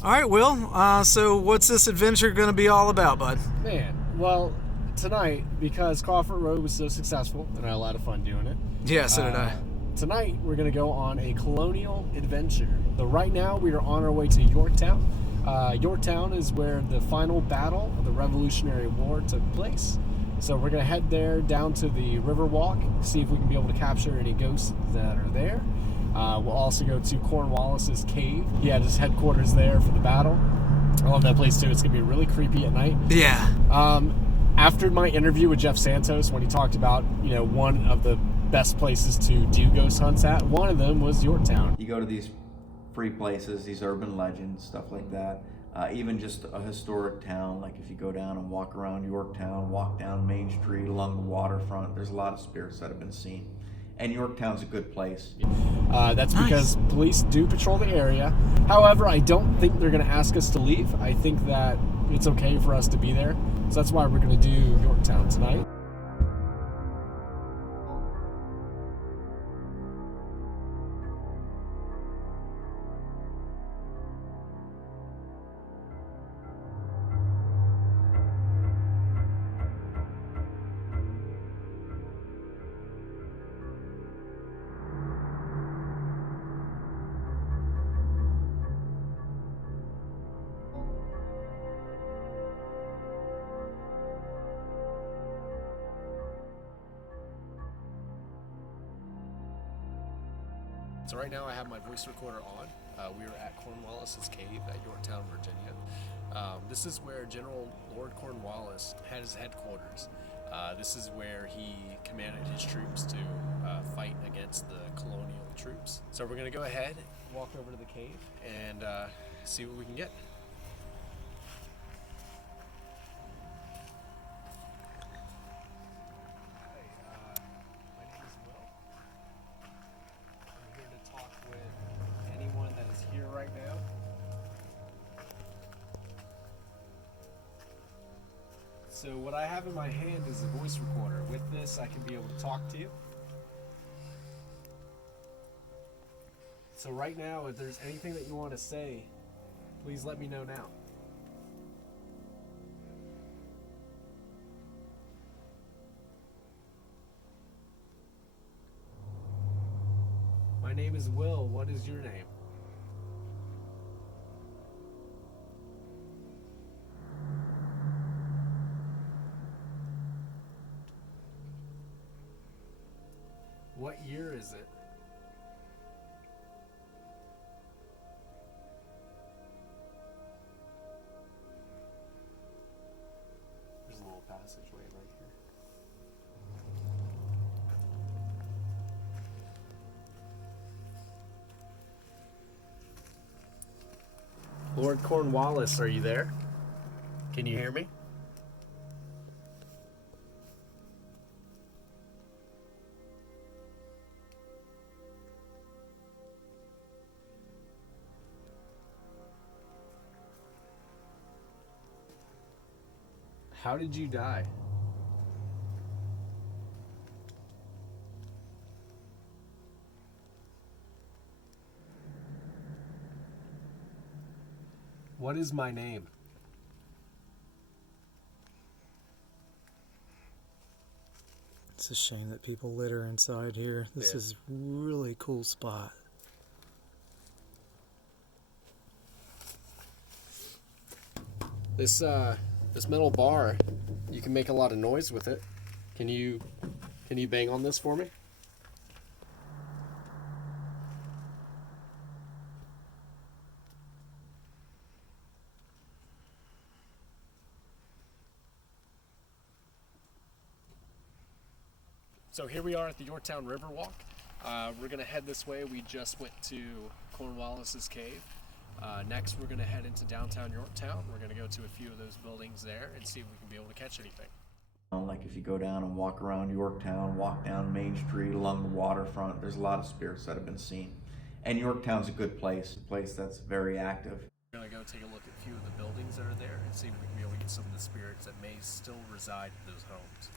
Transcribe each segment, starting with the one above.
All right, Will. So what's this adventure going to be all about, bud? Man, well, tonight, because Crawford Road was so successful, and I had a lot of fun doing it. Yeah, so did I. Tonight, we're going to go on a Colonial adventure. So right now, we are on our way to Yorktown. Yorktown is where the final battle of the Revolutionary War took place. So we're going to head there down to the Riverwalk, see if we can be able to capture any ghosts that are there. We'll also go to Cornwallis's cave. He had his headquarters there for the battle. I love that place too. It's going to be really creepy at night. Yeah. After my interview with Jeff Santos, when he talked about, one of the best places to do ghost hunts at, one of them was Yorktown. You go to these free places, these urban legends, stuff like that. Even just a historic town, like if you go down and walk around Yorktown, walk down Main Street along the waterfront, there's a lot of spirits that have been seen. And Yorktown's a good place. That's because police do patrol the area. However, I don't think they're going to ask us to leave. I think that it's okay for us to be there. So that's why we're going to do Yorktown tonight. So right now I have my voice recorder on. We are at Cornwallis's cave at Yorktown, Virginia. This is where General Lord Cornwallis had his headquarters. This is where he commanded his troops to fight against the colonial troops. So we're going to go ahead, walk over to the cave, and see what we can get. Talk with anyone that is here right now. So what I have in my hand is a voice recorder. With this, I can be able to talk to you. So right now, if there's anything that you want to say, please let me know now. My name is Will. What is your name? What year is it? There's a little passageway right here. Lord Cornwallis, are you there? Can you hear me? How did you die? What is my name? It's a shame that people litter inside here. This is a really cool spot. This metal bar, you can make a lot of noise with it. Can you bang on this for me? So here we are at the Yorktown Riverwalk. We're going to head this way. We just went to Cornwallis's cave. Next, we're going to head into downtown Yorktown. We're going to go to a few of those buildings there and see if we can be able to catch anything. Like if you go down and walk around Yorktown, walk down Main Street along the waterfront, there's a lot of spirits that have been seen. And Yorktown's a good place, a place that's very active. We're going to go take a look at a few of the buildings that are there and see if we can be able to get some of the spirits that may still reside in those homes.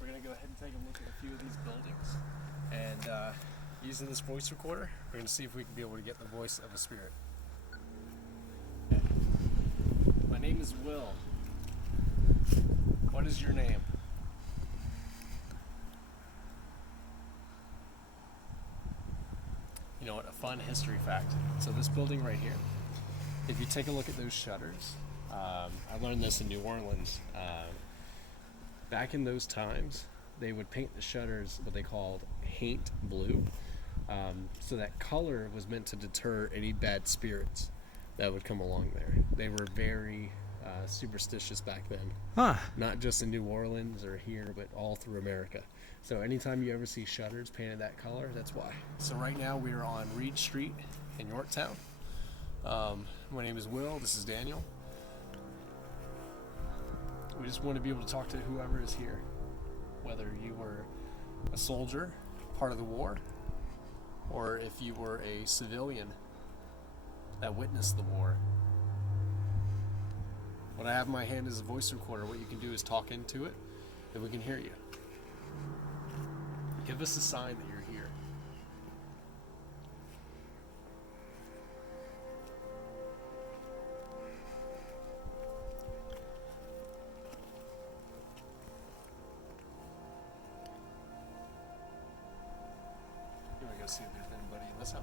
We're going to go ahead and take a look at a few of these buildings, and using this voice recorder, we're going to see if we can be able to get the voice of a spirit. name is Will. What is your name? You know what? A fun history fact. So this building right here, if you take a look at those shutters, I learned this in New Orleans. Back in those times, they would paint the shutters what they called haint blue. So that color was meant to deter any bad spirits that would come along there. They were very superstitious back then. Huh. Not just in New Orleans or here, but all through America. So anytime you ever see shutters painted that color, that's why. So right now we are on Reed Street in Yorktown. My name is Will. This is Daniel. We just want to be able to talk to whoever is here, whether you were a soldier, part of the war, or if you were a civilian that witnessed the war. What I have in my hand is a voice recorder. What you can do is talk into it, and we can hear you. Give us a sign that you're here. Here we go, see if there's anybody in this house.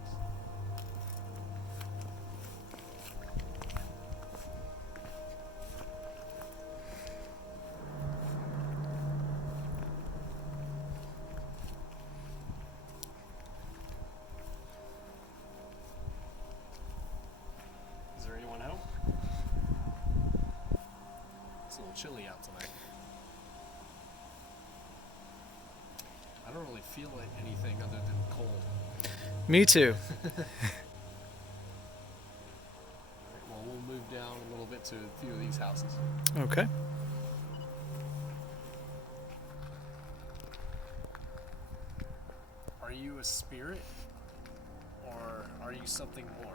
Is there anyone home? It's a little chilly out tonight. I don't really feel like anything other than cold. Me too. Well, we'll move down a little bit to a few of these houses. Okay. Are you a spirit? Or are you something more?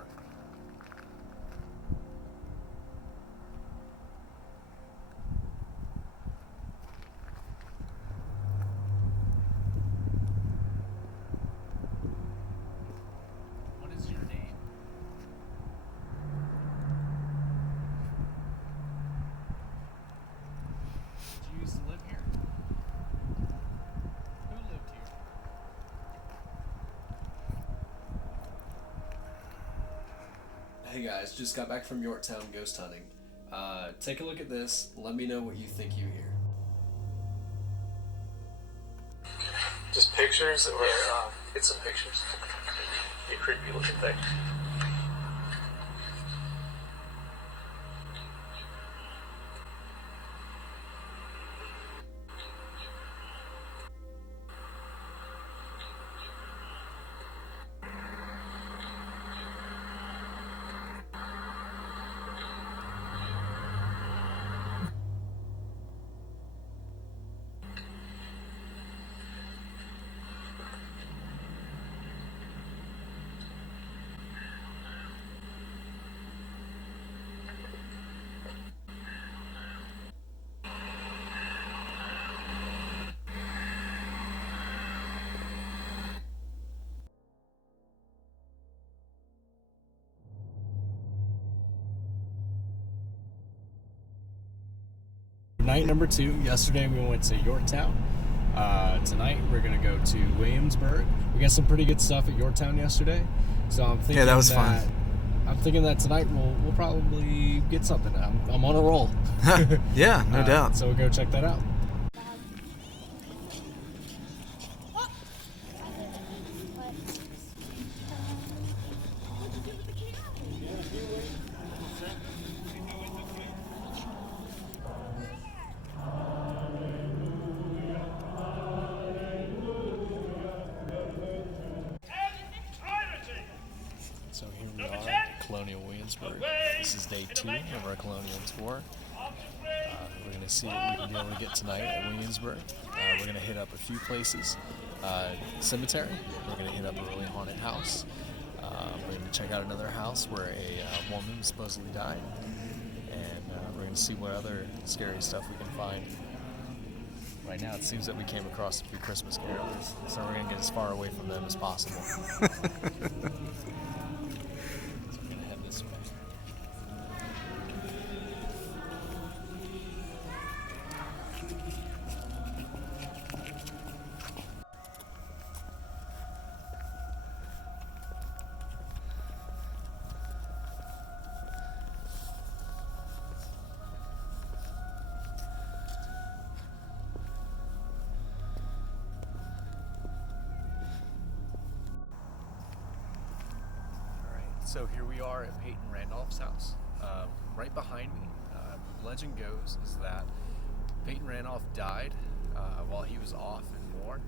What is your name? Did you used to live here? Who lived here? Hey guys, just got back from Yorktown ghost hunting. Take a look at this. Let me know what you think you hear. Just pictures or get some pictures. You creepy looking thing. Night number 2. Yesterday we went to Yorktown. Tonight we're gonna go to Williamsburg. We got some pretty good stuff at Yorktown yesterday, so I'm thinking that was fun. I'm thinking that tonight we'll probably get something. I'm on a roll. Yeah, no doubt. So we'll go check that out. So here we are at Colonial Williamsburg. This is day 2 of our Colonial tour. We're going to see what we can be able to get tonight at Williamsburg. We're going to hit up a few places. Cemetery. We're going to hit up a really haunted house. We're going to check out another house where a woman supposedly died. And we're going to see what other scary stuff we can find. Right now it seems that we came across a few Christmas carols, so we're going to get as far away from them as possible. So we're going to head this way. So here we are at Peyton Randolph's house. Right behind me, legend goes is that Peyton Randolph died while he was off in war,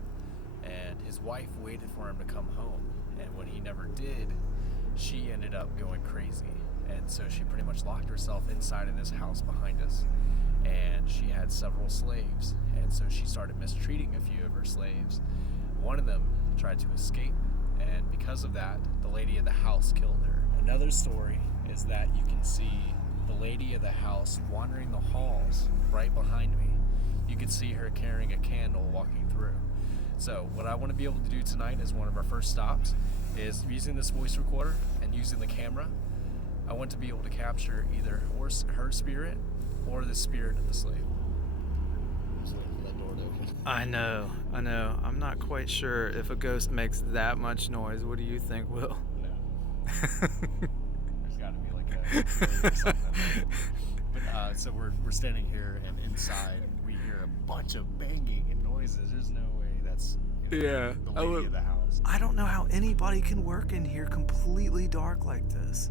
and his wife waited for him to come home. And when he never did, she ended up going crazy. And so she pretty much locked herself inside of this house behind us. And she had several slaves. And so she started mistreating a few of her slaves. One of them tried to escape. And because of that, the lady of the house killed her. Another story is that you can see the lady of the house wandering the halls right behind me. You can see her carrying a candle walking through. So what I want to be able to do tonight as one of our first stops is using this voice recorder and using the camera. I want to be able to capture either her spirit or the spirit of the slave. Just waiting for that door to open. I know. I'm not quite sure if a ghost makes that much noise. What do you think, Will? No. There's got to be like a or something. But so we're standing here, and inside we hear a bunch of banging and noises. There's no way that's Yeah. the lady of the house. I don't know how anybody can work in here completely dark like this.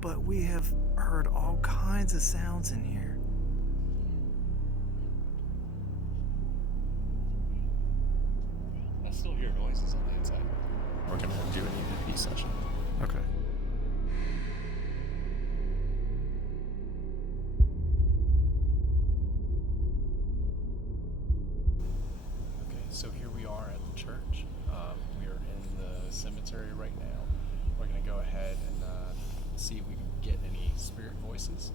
But we have heard all kinds of sounds in here. I still hear noises on the inside. We're gonna do an EVP session. Okay. Okay, so here we are at the church. We are in the cemetery right now. We're gonna go ahead and see if we can get any spirit voices.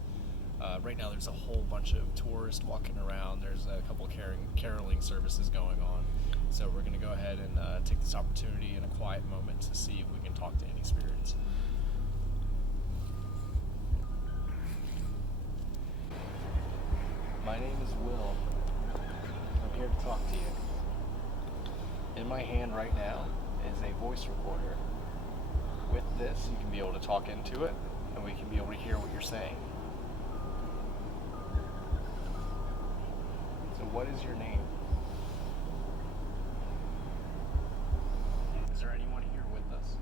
Right now there's a whole bunch of tourists walking around. There's a couple caroling services going on. So we're gonna go ahead and take this opportunity in a quiet moment to see if we can talk to any spirits. My name is Will. I'm here to talk to you. In my hand right now is a voice recorder. With this, you can be able to talk into it, and we can be able to hear what you're saying. So what is your name? Is there anyone here with us?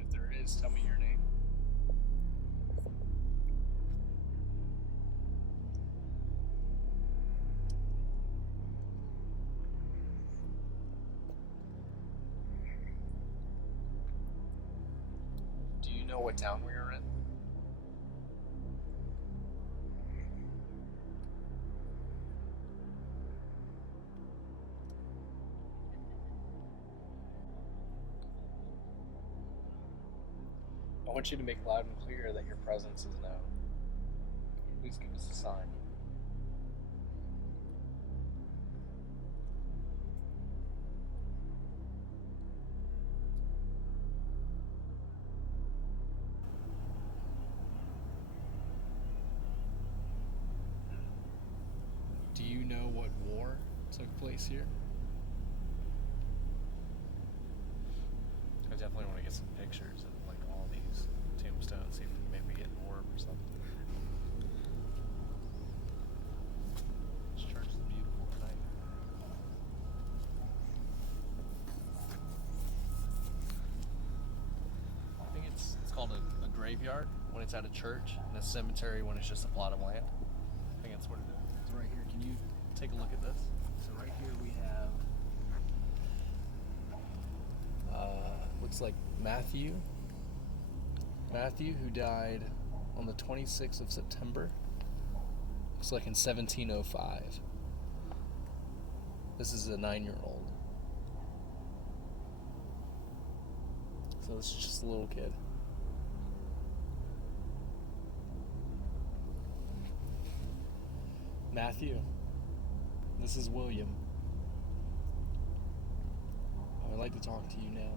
If there is, tell me your name. Do you know what town we are in? I want you to make loud and clear that your presence is known. Please give us a sign. Do you know what war took place here? I definitely want to get some pictures of like all these tombstones, see if maybe we get an orb or something. This church is beautiful tonight. I think it's called a graveyard when it's at a church, and a cemetery when it's just a plot of land. I think that's what it is. It's right here. Can you take a look at this? So right here we have looks like Matthew, who died on the 26th of September. Looks like in 1705. This is a 9-year-old. So this is just a little kid. Matthew, this is William. I would like to talk to you now.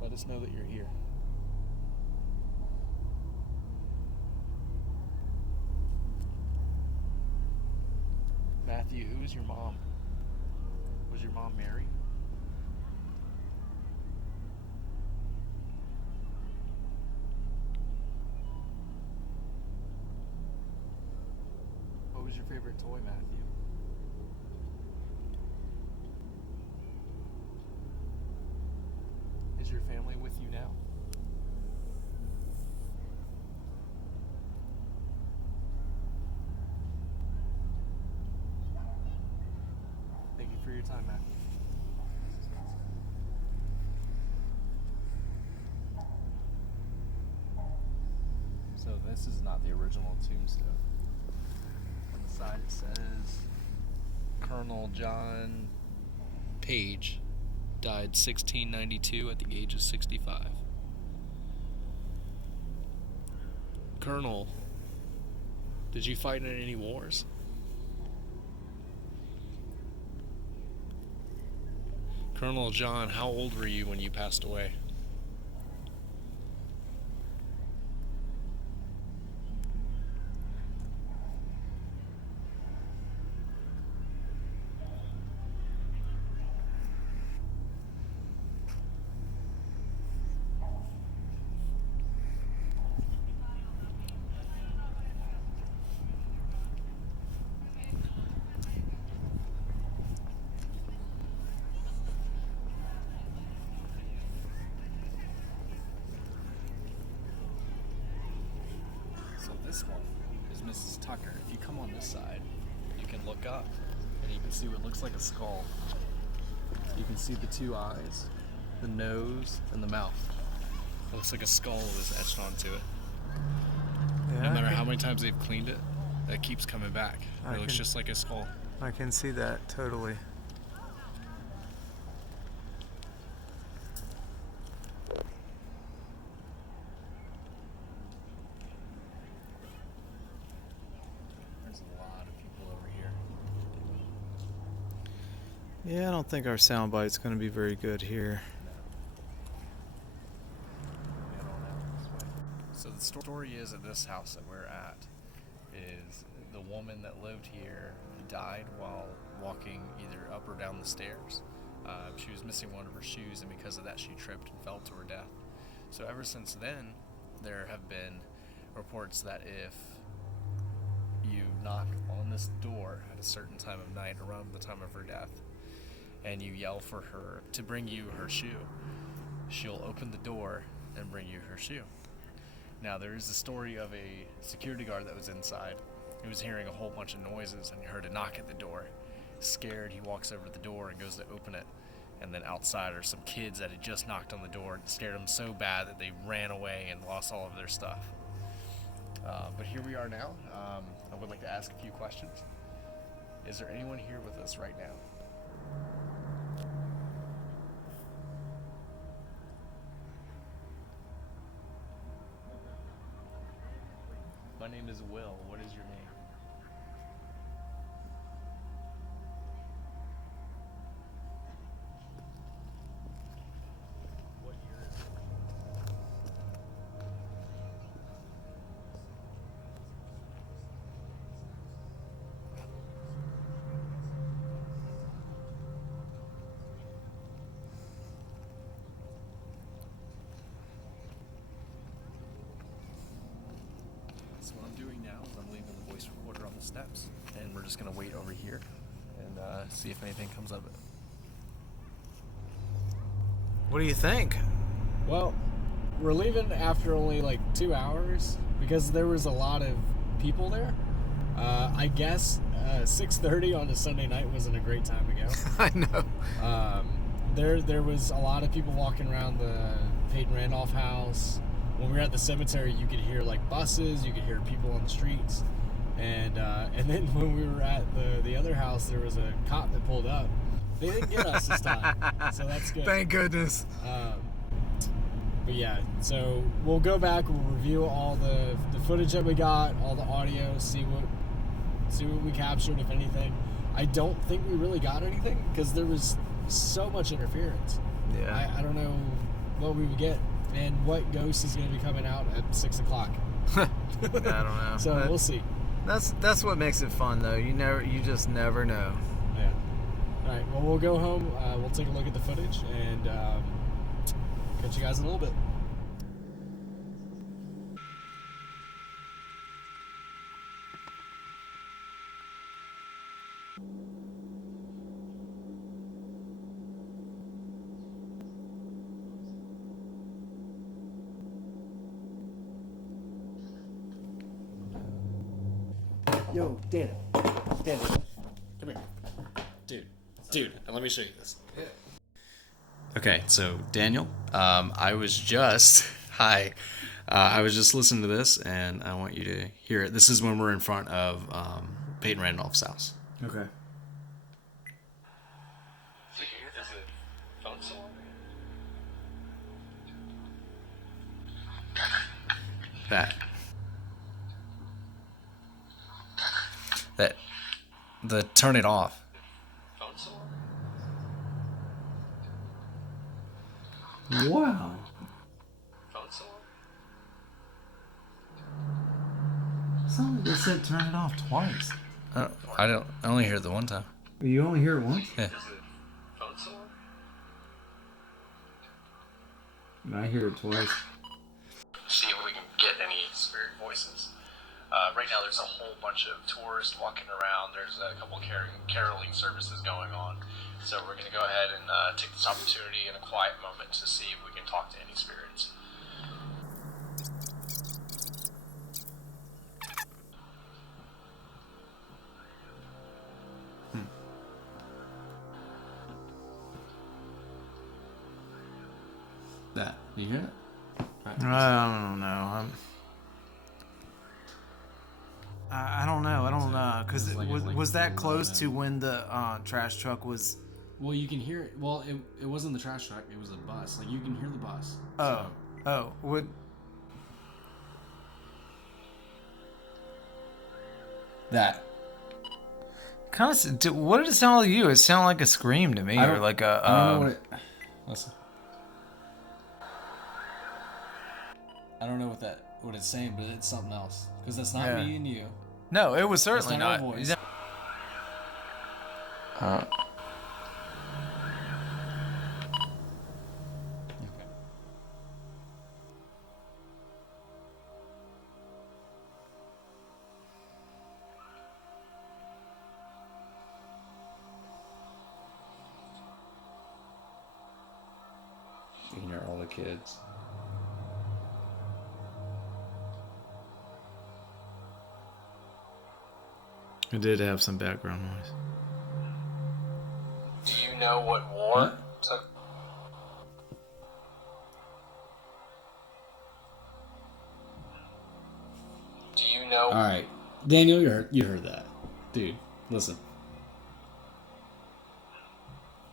Let us know that you're here. Matthew, who is your mom? Was your mom Mary? What was your favorite toy, Matthew? your family with you now? Thank you for your time, Matt. So this is not the original tombstone. On the side it says Colonel John Page died 1692 at the age of 65. Colonel, did you fight in any wars? Colonel John, how old were you when you passed away? So this one is Mrs. Tucker. If you come on this side, you can look up and you can see what looks like a skull. You can see the two eyes, the nose, and the mouth. It looks like a skull was etched onto it. Yeah, No matter how many times they've cleaned it, that keeps coming back. It looks just like a skull. I can see that totally. There's a lot of people over here. Yeah, I don't think our soundbite's going to be very good here. So the story is at this house that we're at is the woman that lived here died while walking either up or down the stairs. She was missing one of her shoes, and because of that she tripped and fell to her death. So ever since then there have been reports that if you knock on this door at a certain time of night around the time of her death and you yell for her to bring you her shoe, she'll open the door and bring you her shoe. Now, there is the story of a security guard that was inside. He was hearing a whole bunch of noises and he heard a knock at the door. Scared, he walks over to the door and goes to open it. And then outside are some kids that had just knocked on the door and scared them so bad that they ran away and lost all of their stuff. But here we are now. I would like to ask a few questions. Is there anyone here with us right now? My name is Will. What is your name? What year is it? So what I'm doing now is I'm leaving the voice recorder on the steps, and we're just gonna wait over here and see if anything comes of it. What do you think? Well, we're leaving after only like 2 hours because there was a lot of people there. I guess 6:30 on a Sunday night wasn't a great time to go. I know. There was a lot of people walking around the Peyton Randolph house. When we were at the cemetery, you could hear like buses, you could hear people on the streets, and then when we were at the other house, there was a cop that pulled up. They didn't get us this time, so that's good. Thank goodness. But yeah, so we'll go back, we'll review all the footage that we got, all the audio, see what we captured, if anything. I don't think we really got anything because there was so much interference. Yeah. I don't know what we would get and what ghost is going to be coming out at 6 o'clock. I don't know. So But we'll see. That's what makes it fun, though. You just never know. Yeah. All right. Well, we'll go home. We'll take a look at the footage and catch you guys in a little bit. Yo, Daniel. Daniel. Come here. Dude, let me show you this. Yeah. Okay, so Daniel, I was just I was just listening to this, and I want you to hear it. This is when we're in front of Peyton Randolph's house. Okay. Is it phone song? Turn it off. Phone song? Wow. Phone song? Somebody just said turn it off twice. I only hear it the one time. You only hear it once? Yeah. Is it phone song? I hear it twice. See if we can get any spirit voices. Right now there's a whole bunch of tourists walking around. There's a couple caroling services going on. So we're going to go ahead and take this opportunity in a quiet moment to see if we can talk to any spirits. That. You hear it? Right. I don't know. I don't know. I don't know. Because It's like- was that close 11. to when the trash truck was... Well, you can hear it. Well, it wasn't the trash truck. It was a bus. Like, you can hear the bus. Oh. What... That. Kind of... What did it sound like to you? It sounded like a scream to me. Or like a... I don't know what it... Listen. I don't know what it's saying, but it's something else. Because that's not me and you. No, it was certainly not not. our voice. You can hear all the kids. It did have some background noise. Do you know what war took? Do you know? All right, Daniel, you heard that, dude. Listen.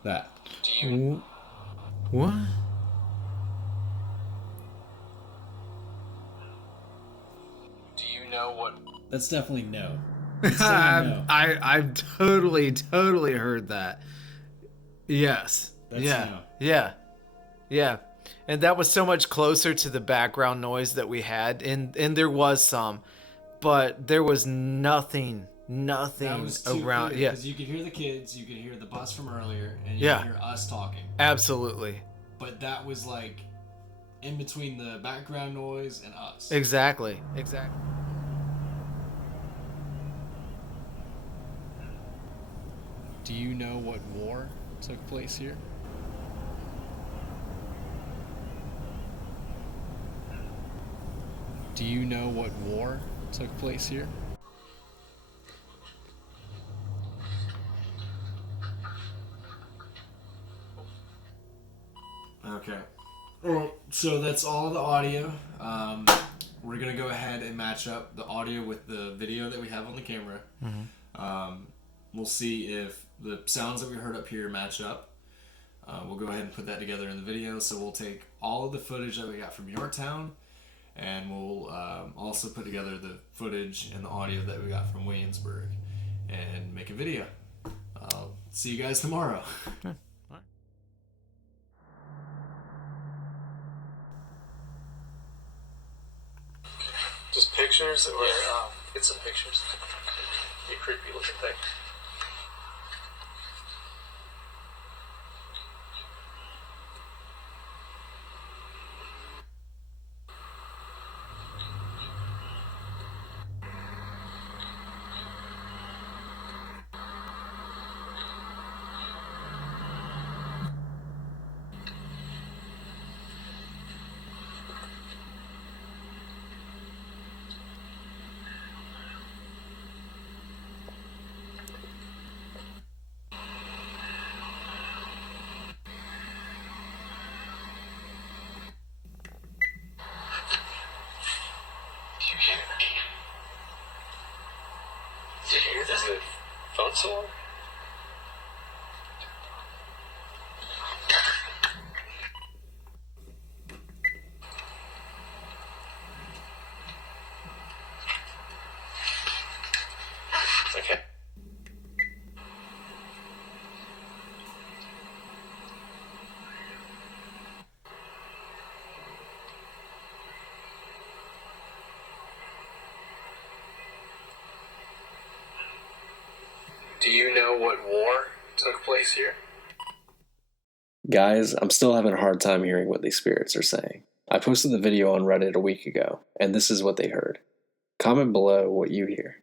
That. Do you? What? Do you know what? That's definitely no. It's definitely no. I totally heard that. Yes. That's no. Yeah. And that was so much closer to the background noise that we had, and there was some, but there was nothing That was too around. clear, Yeah, because you could hear the kids, you could hear the bus from earlier, and you Yeah. could hear us talking. absolutely, But that was like in between the background noise and us. exactly. Do you know what war took place here? Do you know what war took place here? Okay. Well, so that's all the audio. We're going to go ahead and match up the audio with the video that we have on the camera. We'll see if the sounds that we heard up here match up. We'll go ahead and put that together in the video. So we'll take all of the footage that we got from Yorktown, and we'll also put together the footage and the audio that we got from Williamsburg and make a video. I'll see you guys tomorrow. Just pictures, or get some pictures. Be a creepy looking thing. Did you hear that? Is the phone still on? Okay. Do you know what war took place here? Guys, I'm still having a hard time hearing what these spirits are saying. I posted the video on Reddit a week ago, and this is what they heard. Comment below what you hear.